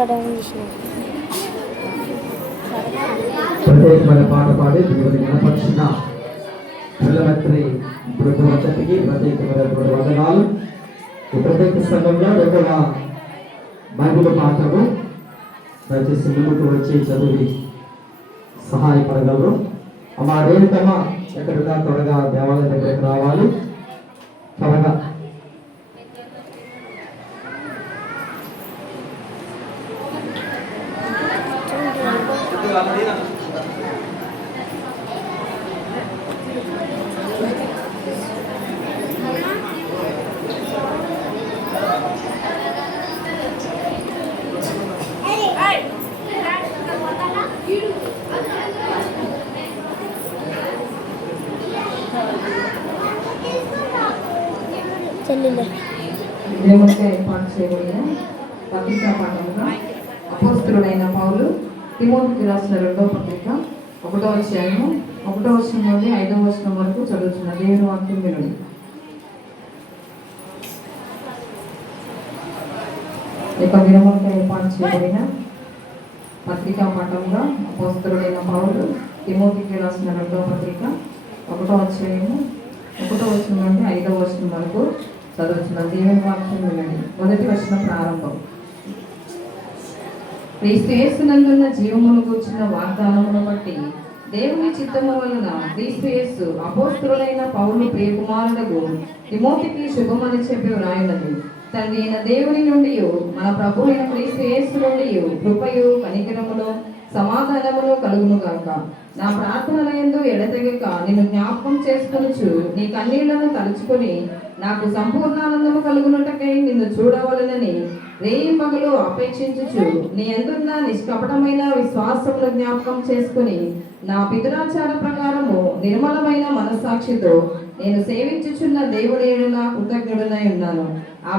ప్రత్యేకమైన పాట పాడి దేవుని గణపరిచిన పిల్లలకి బృందమంతటికి ప్రత్యేకమైనటువంటి వందనాలు. ఈ ప్రత్యేక సంఘంలో రెండవ బైబిల్ పాఠము దయచేసి ముందుకు వచ్చి చదివి సహాయపడగలరు. అమ్మా రేణుకమ్మ ఎక్కడున్నా త్వరగా దేవాలయం దగ్గరికి రావాలి. త్వరగా దేవునితో ఏర్పాటు చేయబడిన పత్రికా పాఠముగా అపోస్తలుడైన పౌలు తిమోతికి రాసిన 2వ పత్రిక 1వ అధ్యాయము 1వ వచనం నుండి 5వ వచనం వరకు చదువుతున్న దేవుని వాక్యం వినండి. యొక్క దినములతో ఏర్పాటు చేయబడిన పత్రికా పాఠముగా అపోస్తలుడైన పౌలు తిమోతికి రాసిన 2వ పత్రిక 1వ అధ్యాయము 1వ వచనం నుండి 5వ వచనం వరకు చదువుతున్న దేవుని వాక్యం వినండి. మొదటి వచనం ప్రారంభం. క్రీస్తు యేసునందున్న జీవమును కూర్చున్న వాగ్దానమును బట్టి దేవుని చిత్తము వలన క్రీస్తు యేసు అపోస్తలుడైన పౌలు ప్రియకుమారులకు తిమోతికి శుభమని చెప్పి వ్రాయున్నది. తండ్రి అయిన దేవుని నుండి మన ప్రభు అయిన క్రీస్తు యేసు నుండి కృపయు కనికరమును సమాధానమును కలుగును గాక. నా ప్రార్థనలందు ఎడతెగక నిన్ను జ్ఞాపకం చేసుకొనుచు నీ కన్నీళ్లను తలుచుకొని నాకు సంపూర్ణానందము కలుగునటకై నిన్ను చూడవలనని రేయి పగలు అపేక్షించుచు నీ ఎందున్న నిష్కపటమైన విశ్వాసమును జ్ఞాపకం చేసుకుని నా పితరాచార ప్రకారము నిర్మలమైన మనస్సాక్షితో నేను సేవించుచున్న దేవుని ఎడల కృతజ్ఞుడనై ఉన్నాను. ఆ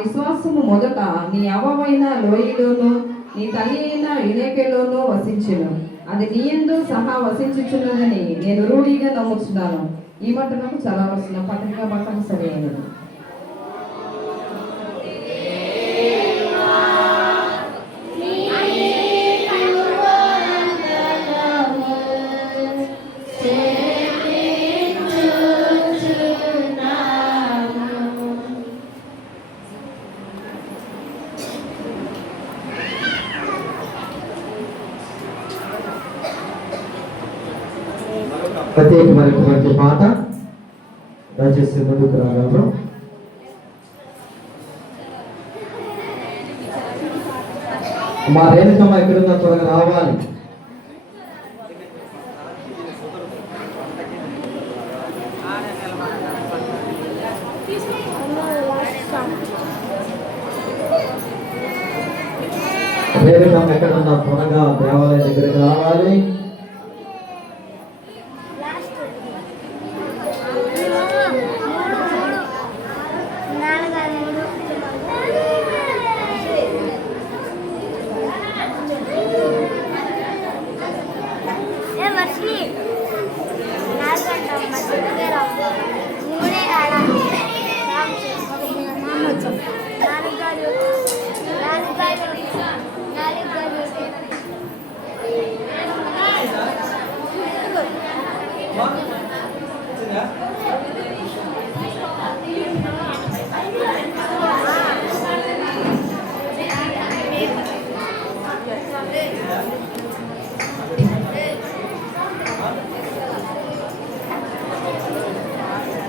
విశ్వాసము మొదట నీ అవ్వవైన లోయలోను నీ తల్లి అయిన యునేకెలోనూ వసించును. అది నీ యందు సహా వసించుచున్నదని నేను రూఢిగా నమ్ముచున్నాను. ఈ మట్టునకు చదవలసిన పత్రికా పట్టణం సరి అయినది. ప్రత్యేకమైనటువంటి పాట దయచేసి ముందుకు రాగలరు. మా రేణుకమ్మ ఎక్కడున్నా త్వరగా రావాలి. రేణుకమ్మ ఎక్కడున్నా త్వరగా దేవాలయం దగ్గరికి రావాలి.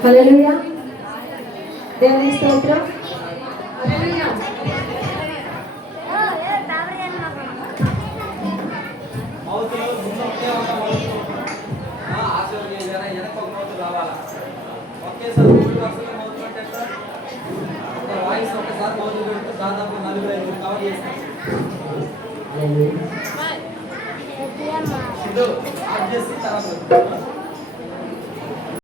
హల్లెలూయా. దేవుని స్తోత్రం. హల్లెలూయా. దాదాపు 4-5 కవర్ చేస్తాం.